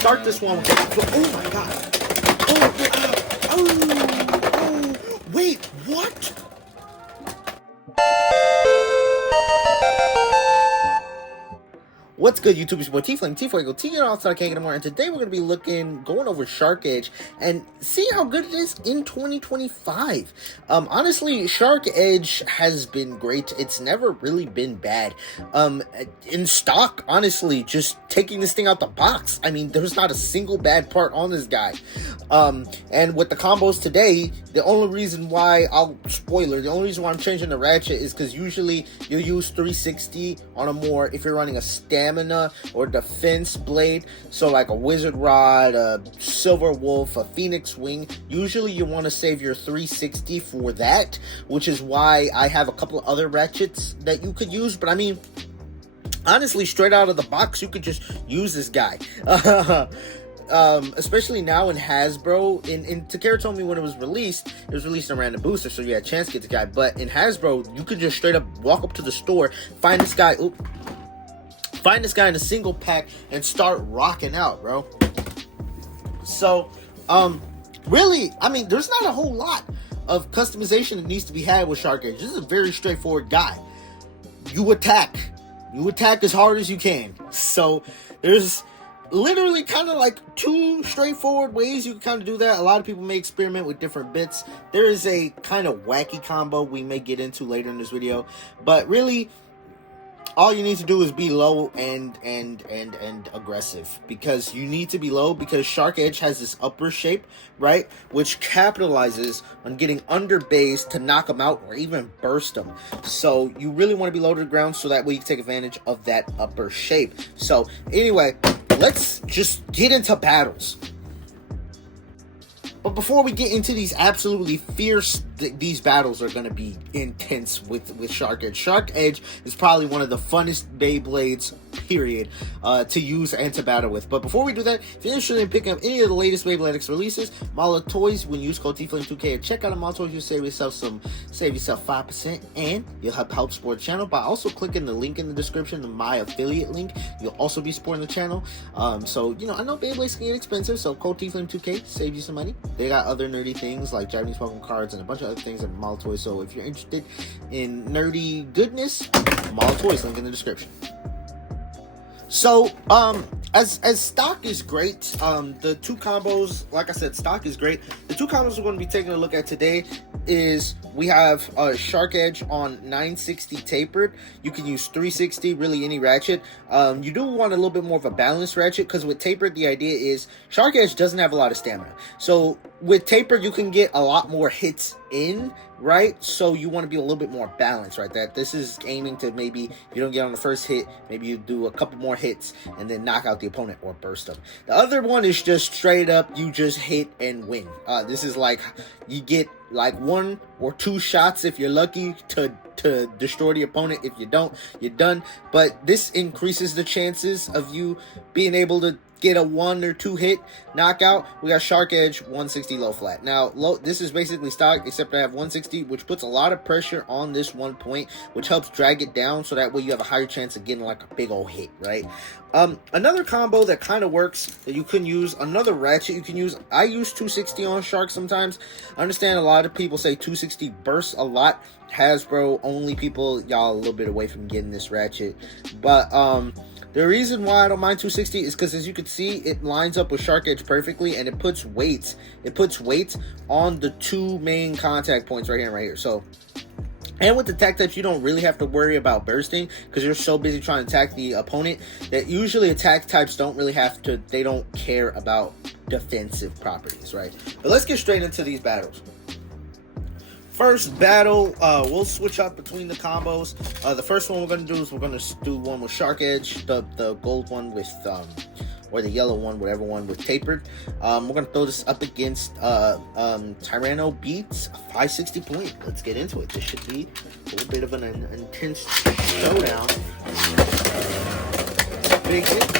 start this one with, oh my god. Oh, wait, what? What's good, YouTube? It's your boy T-Flame, T-Fuego, T-Get Outside, I can't get no more. And today we're going to be going over Shark Edge and see how good it is in 2025. Honestly, Shark Edge has been great. It's never really been bad. In stock, honestly, just taking this thing out the box, I mean, there's not a single bad part on this guy. And with the combos today, the only reason why, the only reason why I'm changing the ratchet is because usually you use 360 on a more, if you're running a stamina or defense blade, so like a wizard rod, a silver wolf, a phoenix wing, usually you want to save your 360 for that, which is why I have a couple of other ratchets that you could use. But I mean, honestly, straight out of the box, you could just use this guy. Especially now in Hasbro. In Takara told me when it was released in a random booster, so you had a chance to get the guy. But in Hasbro, you could just straight up walk up to the store, find this guy, find this guy in a single pack, and start rocking out, bro. So, really, I mean, there's not a whole lot of customization that needs to be had with Shark Edge. This is a very straightforward guy. You attack as hard as you can. So, there's literally kind of like two straightforward ways you can kind of do that. A lot of people may experiment with different bits. There is a kind of wacky combo we may get into later in this video, but really all you need to do is be low and aggressive, because you need to be low because Shark Edge has this upper shape, right, which capitalizes on getting under base to knock them out or even burst them. So you really want to be low to the ground so that way you can take advantage of that upper shape. So anyway, let's just get into battles. But before we get into these absolutely fierce, these battles are going to be intense with Shark Edge. Shark Edge is probably one of the funnest Beyblades, period, to use and to battle with. But before we do that, if you're interested in picking up any of the latest Beyblade X releases, Mala Toys, when you use code TFlame2K and check out Mala Toys, you'll save yourself 5%, and you'll help support the channel by also clicking the link in the description, my affiliate link. You'll also be supporting the channel. So, you know, I know Beyblades can get expensive, so code TFlame2K, save you some money. They got other nerdy things like Japanese Pokemon cards and a bunch of other things at Mala Toys. So if you're interested in nerdy goodness, Mala Toys, link in the description. So, as stock is great, the two combos, like I said, stock is great. The two combos we're going to be taking a look at today is we have Shark Edge on 960 tapered. You can use 360, really any ratchet. You do want a little bit more of a balanced ratchet, because with tapered, the idea is Shark Edge doesn't have a lot of stamina. So with tapered, you can get a lot more hits in, right? So you want to be a little bit more balanced, right? That this is aiming to, maybe you don't get on the first hit, maybe you do a couple more hits and then knock out the opponent or burst them. The other one is just straight up, you just hit and win. This is like, you get like 1 or 2 shots if you're lucky to destroy the opponent. If you don't, you're done. But this increases the chances of you being able to get a 1 or 2 hit knockout. We got Shark Edge 160 low flat. Now, this is basically stock, except I have 160, which puts a lot of pressure on this 1 point, which helps drag it down, so that way you have a higher chance of getting like a big old hit, right? Another combo that kind of works that you can use, another ratchet you can use, I use 260 on Shark sometimes. I understand a lot of people say 260 bursts a lot. Hasbro only people, y'all a little bit away from getting this ratchet. But the reason why I don't mind 260 is because, as you can see, it lines up with Shark Edge perfectly, and it puts weights. It puts weights on the 2 main contact points right here and right here. So, and with the attack types, you don't really have to worry about bursting, because you're so busy trying to attack the opponent that usually attack types don't really have to, they don't care about defensive properties, right? But let's get straight into these battles. First battle, we'll switch up between the combos. The first one we're going to do is we're going to do one with Shark Edge, the gold one with, or the yellow one, whatever one with tapered. We're going to throw this up against Tyranno Beat's 560 point. Let's get into it. This should be a little bit of an intense showdown. Big hit.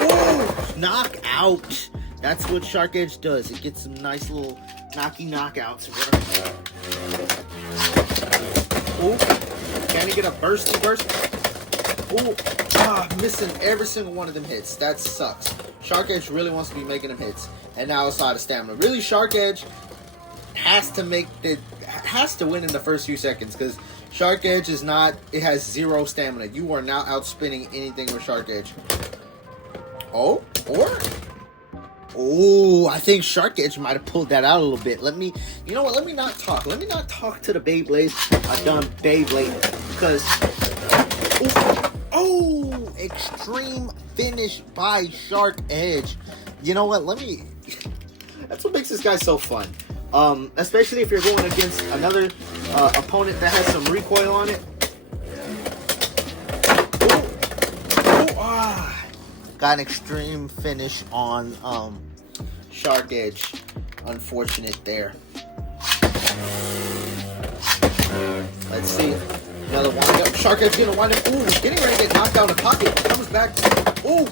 Ooh, knockout. That's what Shark Edge does. It gets some nice little knockouts. Ooh, can he get a bursty burst? Ooh, missing every single one of them hits. That sucks. Shark Edge really wants to be making them hits, and now it's out of stamina. Really, Shark Edge has to win in the first few seconds, because Shark Edge is not. It has 0 stamina. You are not outspinning anything with Shark Edge. Oh, I think Shark Edge might have pulled that out a little bit. You know what? Let me not talk. Let me not talk to the Beyblades. I done Beyblade because. Extreme finish by Shark Edge. You know what? That's what makes this guy so fun. Especially if you're going against another opponent that has some recoil on it. Got an extreme finish on Shark Edge. Unfortunate there. Let's see. Another wind up. Shark Edge gonna wind up. Ooh, getting ready to get knocked out of the pocket. Comes back. Ooh.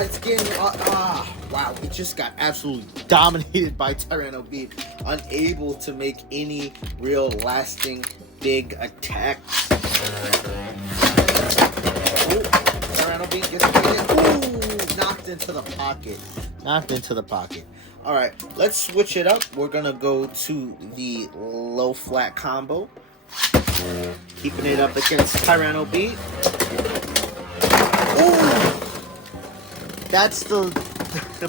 It's getting. Wow. It just got absolutely dominated by Tyranno Beat. Unable to make any real lasting big attacks. Tyranno Beat gets it. Ooh. Knocked into the pocket. Alright. Let's switch it up. We're gonna go to the low flat combo. Keeping it up against Tyranno Beat. Ooh! That's the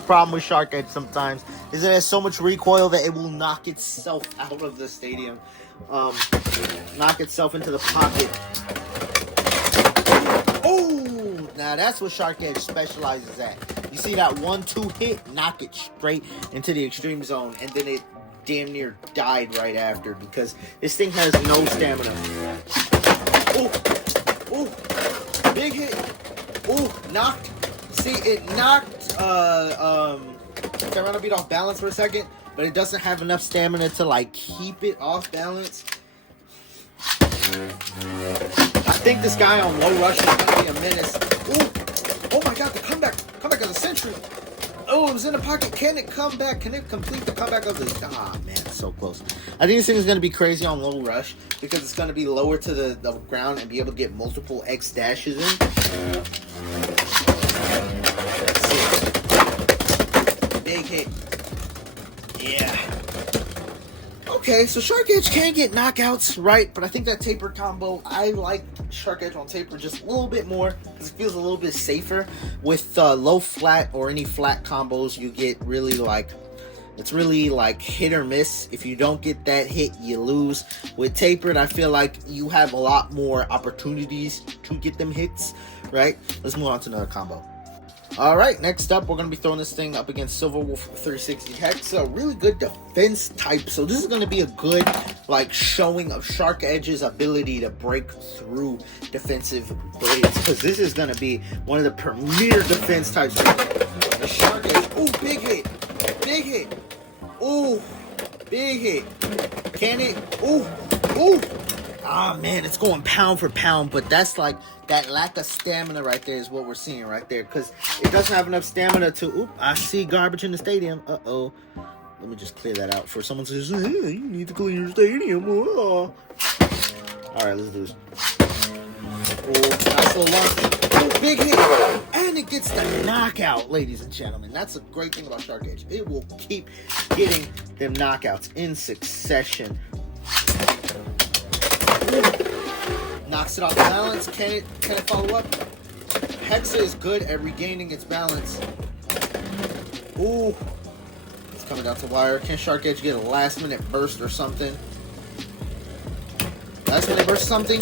problem with Shark Edge sometimes, is it has so much recoil that it will knock itself out of the stadium. Knock itself into the pocket. Oh! Now that's what Shark Edge specializes at. You see that 1-2 hit, knock it straight into the extreme zone, and then it damn near died right after, because this thing has no stamina. Oh, big hit. Oh, knocked. See, it knocked Tyranno Beat off balance for a second, but it doesn't have enough stamina to like keep it off balance. I think this guy on low rush is gonna be a menace. Oh my god, the comeback of the century. Oh, it was in the pocket. Can it come back? Can it complete the comeback of the... man, it's so close. I think this thing is going to be crazy on low rush, because it's going to be lower to the ground and be able to get multiple X dashes in. Let's see. Big hit. Yeah. Okay, so Shark Edge can get knockouts, right? But I think that taper combo, I like Shark Edge on taper just a little bit more, because it feels a little bit safer. With low flat or any flat combos, you get really like, it's really like hit or miss. If you don't get that hit, you lose. With tapered, I feel like you have a lot more opportunities to get them hits, right? Let's move on to another combo. Alright, next up, we're going to be throwing this thing up against Silver Wolf 360 Hexa. Really good defense type. So this is going to be a good, like, showing of Shark Edge's ability to break through defensive blades. Because this is going to be one of the premier defense types. The Shark Edge. Ooh, big hit. Big hit. Ooh, big hit. Can it? Ooh, ooh. Man, it's going pound for pound, but that's like, that lack of stamina right there is what we're seeing right there, because it doesn't have enough stamina to... Oop, I see garbage in the stadium. Uh-oh. Let me just clear that out before someone says, hey, you need to clean your stadium. Alright, let's do this. Oh, nice little launch. Oh, big hit. And it gets the knockout, ladies and gentlemen. That's a great thing about Shark Edge. It will keep getting them knockouts in succession. Knocks it off balance. Can it follow up? Hexa is good at regaining its balance. Ooh. It's coming down to wire. Can Shark Edge get a last minute burst or something? Last minute burst something?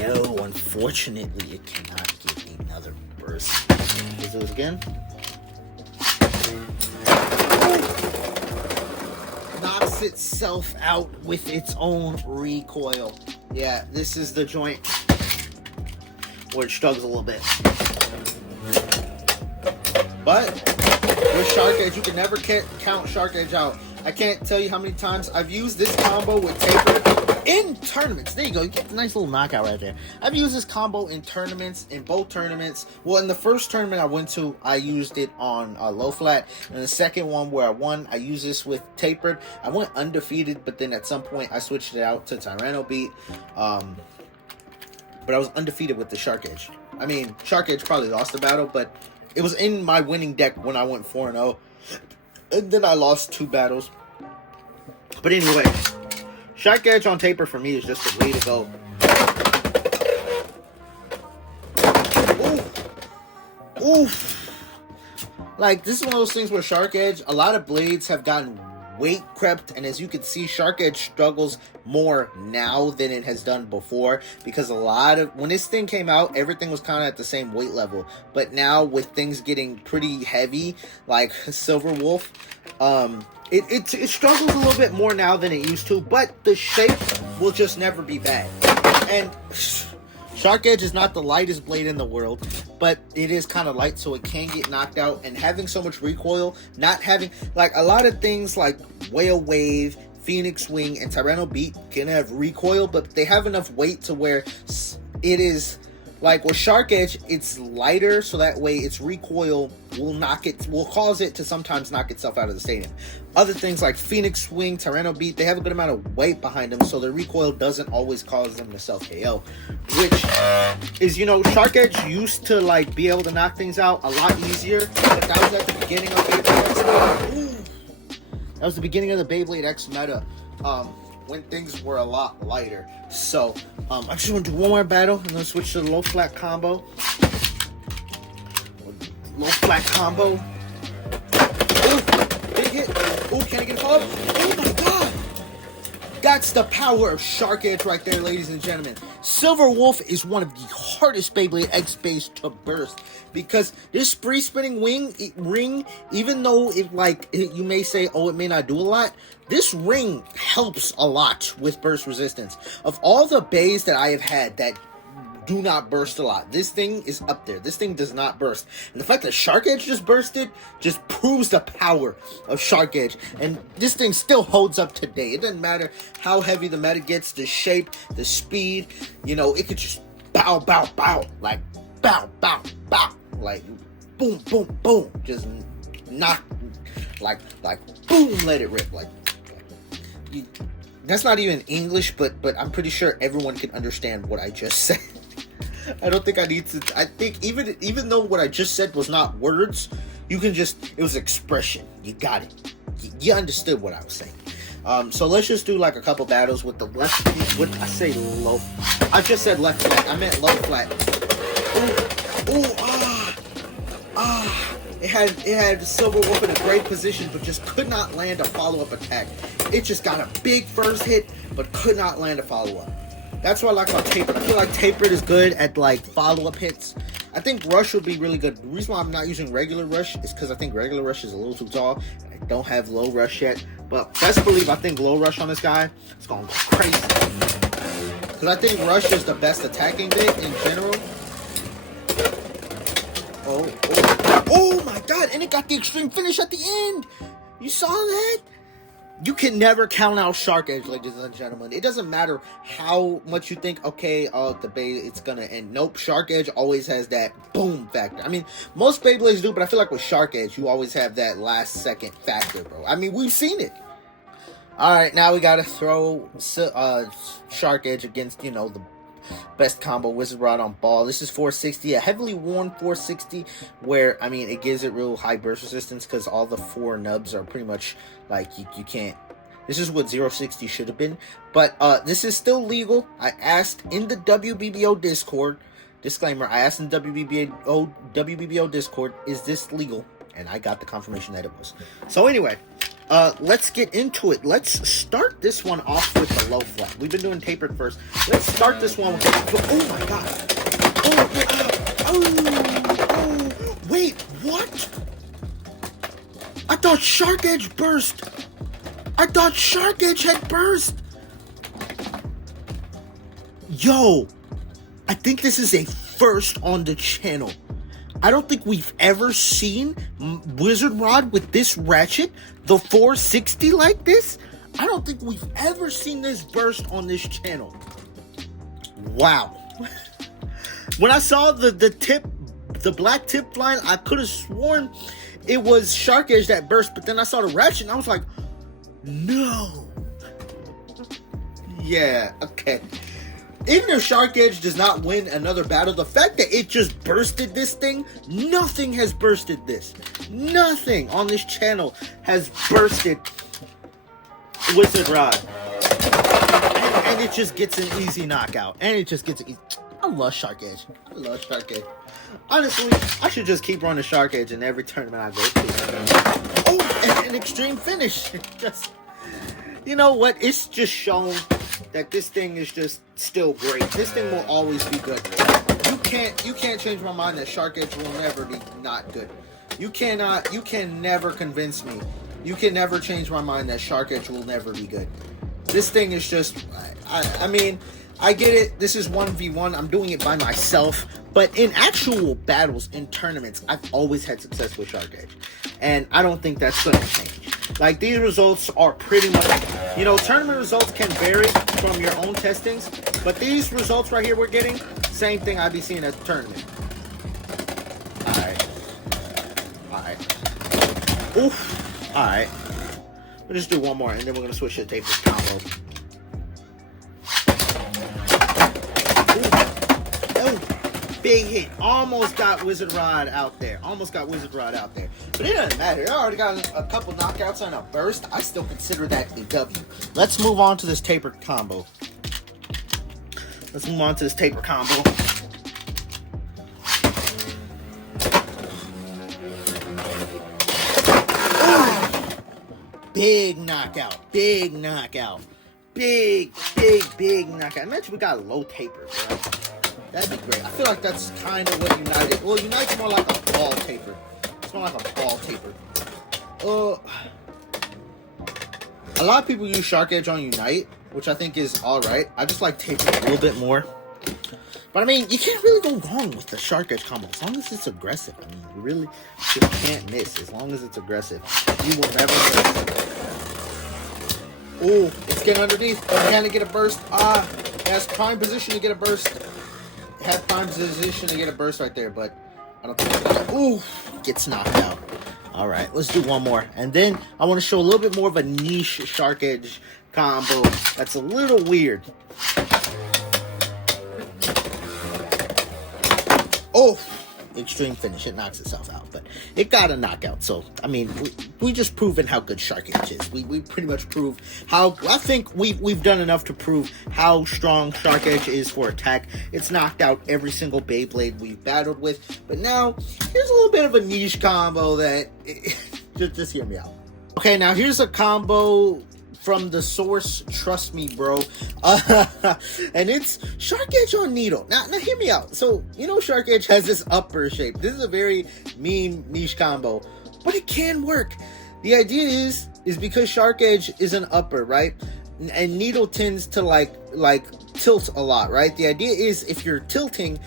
No, unfortunately it cannot get another burst. Let's do this again. Ooh. Knocks itself out with its own recoil. Yeah, this is the joint where it struggles a little bit. But with Shark Edge, you can never count Shark Edge out. I can't tell you how many times I've used this combo with taper in tournaments. There you go. You get the nice little knockout right there. I've used this combo in tournaments, in both tournaments. Well, in the first tournament I went to, I used it on low flat. And the second one where I won, I used this with tapered. I went undefeated, but then at some point I switched it out to Tyranno Beat. But I was undefeated with the Shark Edge. I mean, Shark Edge probably lost the battle, but it was in my winning deck when I went 4-0. And then I lost 2 battles. But anyway, Shark Edge on Taper for me is just the way to go. Oof. Oof. Like, this is one of those things where Shark Edge, a lot of blades have gotten weight crept, and as you can see, Shark Edge struggles more now than it has done before, because a lot of, when this thing came out, everything was kind of at the same weight level, but now with things getting pretty heavy, like Silver Wolf, it struggles a little bit more now than it used to, but the shape will just never be bad. And Shark Edge is not the lightest blade in the world, but it is kind of light, so it can get knocked out. And having so much recoil, not having, like, a lot of things like Whale Wave, Phoenix Wing, and Tyranno Beat can have recoil, but they have enough weight to where it is, like with Shark Edge, it's lighter, so that way its recoil will cause it to sometimes knock itself out of the stadium. Other things like Phoenix Wing, Tyranno Beat, they have a good amount of weight behind them, so their recoil doesn't always cause them to self-KO. Which is, you know, Shark Edge used to, like, be able to knock things out a lot easier, but that was at the beginning of Beyblade X. That was the beginning of the Beyblade X meta, when things were a lot lighter. So, I just want to do one more battle. I'm going to switch to the low flat combo. Low flat combo. Ooh, big hit. Ooh, can I get a follow-up? Oh my god! That's the power of Shark Edge right there, ladies and gentlemen. Silver Wolf is one of the hardest Beyblade X bays to burst, because this free spinning ring, even though you may say, oh, it may not do a lot, this ring helps a lot with burst resistance. Of all the bays that I have had that do not burst a lot, this thing is up there. This thing does not burst. And the fact that Shark Edge just bursted just proves the power of Shark Edge. And this thing still holds up today. It doesn't matter how heavy the meta gets, the shape, the speed, you know, it could just bow, bow, bow. Like, bow, bow, bow. Like, boom, boom, boom. Just knock, like boom, let it rip. That's not even English, but I'm pretty sure everyone can understand what I just said. I don't think I need to. I think even though what I just said was not words, you can just, it was expression. You got it. You understood what I was saying. So let's just do like a couple battles with the left. I say low. I just said left flat. I meant low flat. It had Silver Wolf in a great position, but just could not land a follow-up attack. It just got a big first hit, but could not land a follow-up. That's what I like about Tapered. I feel like Tapered is good at, like, follow-up hits. I think Rush would be really good. The reason why I'm not using regular Rush is because I think regular Rush is a little too tall, and I don't have low Rush yet. But best believe I think low Rush on this guy is going to go crazy. Because I think Rush is the best attacking bit in general. Oh my god, and it got the extreme finish at the end. You saw that? You can never count out Shark Edge, ladies and gentlemen. It doesn't matter how much you think, okay, the bay, it's gonna end. Nope, Shark Edge always has that boom factor. I mean, most Beyblades do, but I feel like with Shark Edge, you always have that last second factor, bro. I mean, we've seen it. Alright, now we gotta throw Shark Edge against, you know, the best combo Wizard Rod on ball. This is 460, a heavily worn 460, where, I mean, it gives it real high burst resistance because all the 4 nubs are pretty much like you can't. This is what 060 should have been, but this is still legal. I asked in the WBBO Discord, disclaimer, I asked in the WBBO Discord, is this legal? And I got the confirmation that it was. So anyway, let's get into it. Let's start this one off with the low flat. We've been doing tapered first. Let's start this one with the, oh my god. Wait, what? I thought Shark Edge burst. I thought Shark Edge had burst. Yo, I think this is a first on the channel. I don't think we've ever seen Wizard Rod with this ratchet, the 460 like this. I don't think we've ever seen this burst on this channel. Wow. When I saw the tip, the black tip line, I could have sworn it was Shark Edge that burst, but then I saw the ratchet and I was like, no. Yeah, okay. Even if Shark Edge does not win another battle, the fact that it just bursted this thing, nothing has bursted this. Nothing on this channel has bursted Wizard Rod. And it just gets an easy knockout. And it just gets an easy... I love Shark Edge. I love Shark Edge. Honestly, I should just keep running Shark Edge in every tournament I go to. Oh, and an extreme finish. Just, you know what? It's just shown that this thing is just still great. This thing will always be good. You can't change my mind that Shark Edge will never be not good. You can never convince me. You can never change my mind that Shark Edge will never be good. This thing is just, I mean, I get it. This is 1v1. I'm doing it by myself. But in actual battles, in tournaments, I've always had success with Shark Edge. And I don't think that's going to change. Like, these results are pretty much, you know, tournament results can vary from your own testings. But these results right here we're getting, same thing I'd be seeing at the tournament. Alright. Alright. Oof. Alright. We'll just do one more, and then we're going to switch to taper combo. Big hit. Almost got Wizard Rod out there. Almost got Wizard Rod out there. But it doesn't matter. I already got a couple knockouts and a burst. I still consider that a W. Let's move on to this taper combo. Ooh. Big knockout. Big knockout. Big knockout. Imagine we got a low taper, bro. That'd be great. I feel like that's kind of what United... Well, Unite's more like a ball taper. It's more like a ball taper. A lot of people use Shark Edge on Unite, which I think is alright. I just like taper a little bit more. But I mean, you can't really go wrong with the Shark Edge combo. As long as it's aggressive. I mean, you really just can't miss. As long as it's aggressive. You will never miss. Ooh, it's getting underneath. Can it get a burst? It has prime position to get a burst. Had prime position to get a burst right there, but I don't think it's gonna... Ooh, gets knocked out. Alright, let's do one more. And then I want to show a little bit more of a niche Shark Edge combo that's a little weird. Oh, extreme finish. It knocks itself out, but it got a knockout. So, I mean, we just proven how good Shark Edge is. We pretty much proved how... I think we've done enough to prove how strong Shark Edge is for attack. It's knocked out every single Beyblade we've battled with. But now, here's a little bit of a niche combo that... just hear me out. Okay, now here's a combo from the source, trust me, bro. And it's Shark Edge on Needle. Now hear me out. So, you know, Shark Edge has this upper shape. This is a very mean niche combo, but it can work. The idea is because Shark Edge is an upper, right? And Needle tends to like tilt a lot, right? The idea is if you're tilting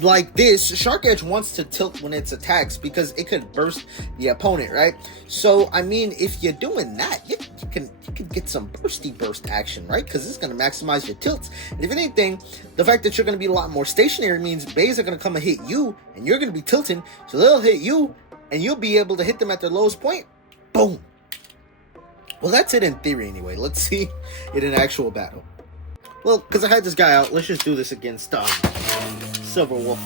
like this, Shark Edge wants to tilt when it attacks because it could burst the opponent, right? So, I mean, if you're doing that, you can get some burst action, right? Because it's going to maximize your tilts. And if anything, the fact that you're going to be a lot more stationary means bays are going to come and hit you, and you're going to be tilting, so they'll hit you, and you'll be able to hit them at their lowest point. Boom. Well, that's it in theory anyway. Let's see it in actual battle. Well, because I had this guy out, let's just do this against Silver Wolf.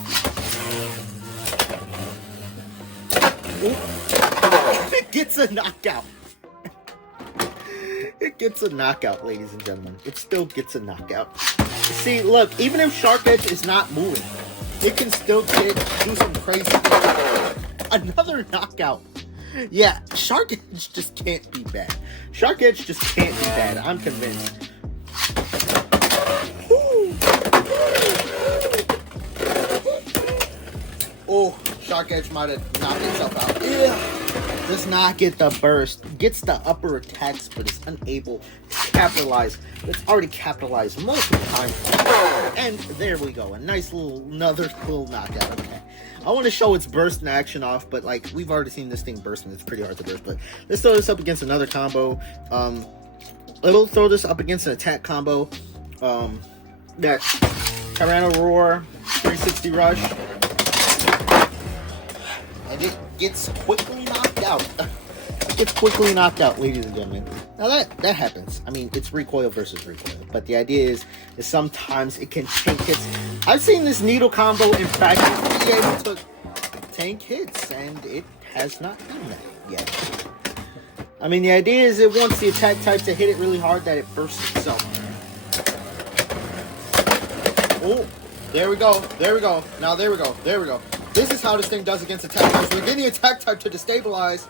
It gets a knockout. It gets a knockout, ladies and gentlemen. It still gets a knockout. See, look, even if Shark Edge is not moving, it can still do some crazy things. Another knockout. Yeah, Shark Edge just can't be bad. Shark Edge just can't be bad. I'm convinced. Oh, Shark Edge might have knocked itself out. Yeah. Does not get the burst. Gets the upper attacks, but is unable to capitalize. It's already capitalized multiple times. And there we go. A nice another little knockout. Okay. I want to show its burst in action off, but like we've already seen this thing burst and it's pretty hard to burst. But let's throw this up against another combo. It'll throw this up against an attack combo. That Tyranno Roar 360 Rush. And it gets quickly knocked out. gets quickly knocked out, ladies and gentlemen. Now that happens. I mean, it's recoil versus recoil. But the idea is sometimes it can tank hits. I've seen this needle combo in practice be able to tank hits, and it has not done that yet. I mean, the idea is it wants the attack type to hit it really hard that it bursts itself. Oh, there we go. There we go. Now there we go. There we go. This is how this thing does against attack types. We get the attack type to destabilize.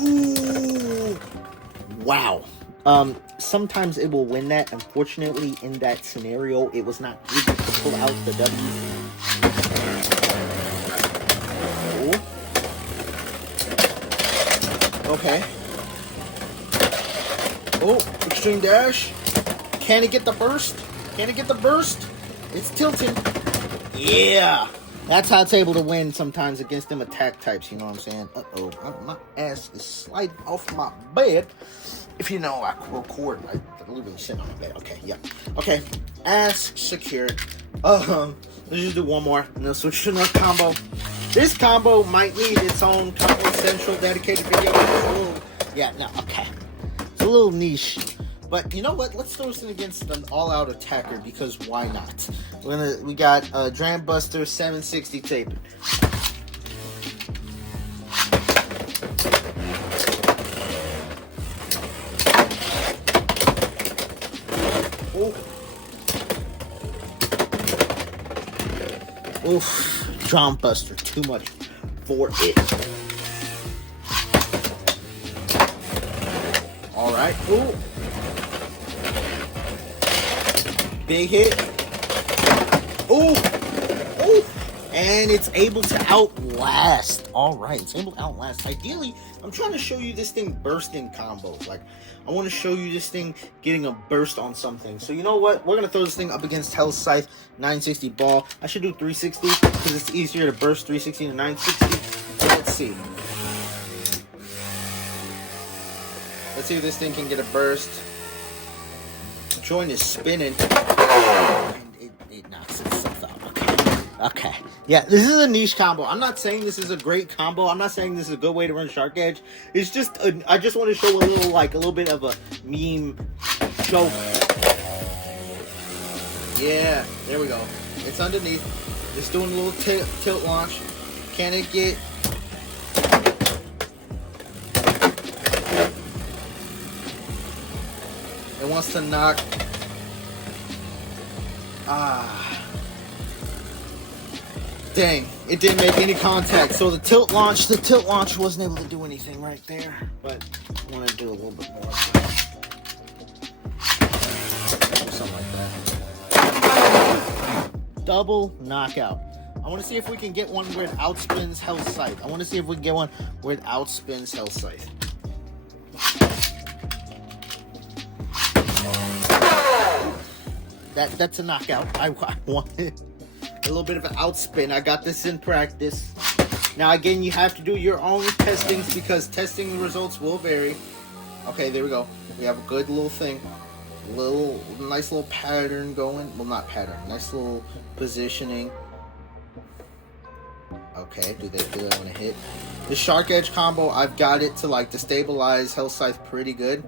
Ooh. Wow. Sometimes it will win that. Unfortunately, in that scenario, it was not able to pull out the W. Ooh. Okay. Oh, extreme dash. Can it get the burst? Can it get the burst? It's tilting. Yeah. That's how it's able to win sometimes against them attack types, you know what I'm saying? Uh-oh, my ass is sliding off my bed. If you know, I record like literally sitting on my bed. Okay, yeah. Okay, ass secured. Let's just do one more, and then switch to another combo. This combo might need its own combo central dedicated video. Yeah, no, okay. It's a little niche. But you know what? Let's throw this in against an all-out attacker because why not? We got Dram Buster 760 taping. Oh. Oof. Drum Buster, too much for it. All right. Ooh. Big hit. Ooh. Ooh. And it's able to outlast. All right. It's able to outlast. Ideally, I'm trying to show you this thing bursting combos. Like, I want to show you this thing getting a burst on something. So, you know what? We're going to throw this thing up against Hell's Scythe 960 ball. I should do 360 because it's easier to burst 360 to 960. So let's see. Let's see if this thing can get a burst. Joint is spinning. And it knocks itself out. Okay. Yeah, this is a niche combo. I'm not saying this is a great combo. I'm not saying this is a good way to run Shark Edge. It's just, I just want to show a little bit of a meme joke. Yeah, there we go. It's underneath. It's doing a little tilt launch. Can it get... It wants to knock. Dang, it didn't make any contact. So the tilt launch wasn't able to do anything right there. But I want to do a little bit more. Something like that. Double knockout. I want to see if we can get one where it outspins Hell's Scythe. I want to see if we can get one where it outspins Hell's Scythe. That's a knockout. I wanted a little bit of an outspin. I got this in practice. Now again, you have to do your own testings because testing results will vary. Okay, there we go. We have a good little thing. Nice little pattern going. Well, not pattern. Nice little positioning. Okay, do they want to hit? The Shark Edge combo, I've got it to like destabilize Hell's Scythe pretty good.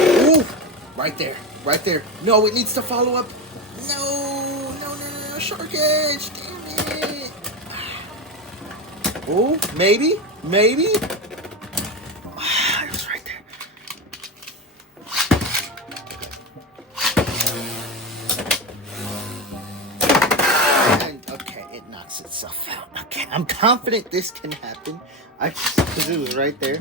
Ooh! Right there. Right there. No, it needs to follow up. No, Shark Edge. Damn it. Oh, maybe. It was right there. And, okay, it knocks itself out. Okay, I'm confident this can happen. Because it was right there.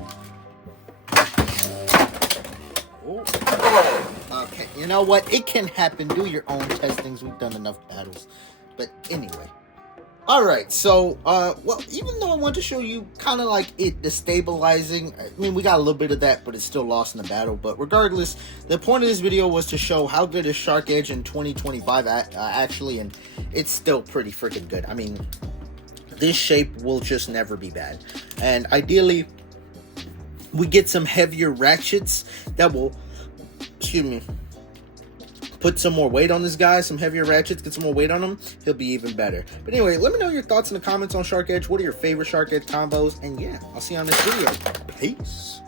Okay, you know what? It can happen. Do your own testings. We've done enough battles. But anyway. Alright, so, well, even though I want to show you kind of like it destabilizing, I mean, we got a little bit of that, but it's still lost in the battle. But regardless, the point of this video was to show how good is Shark Edge in 2025 actually, and it's still pretty freaking good. I mean, this shape will just never be bad. And ideally, we get some heavier ratchets that will, excuse me, put some more weight on this guy, some heavier ratchets, get some more weight on him, he'll be even better. But anyway, let me know your thoughts in the comments on Shark Edge. What are your favorite Shark Edge combos? And yeah, I'll see you on this video. Peace.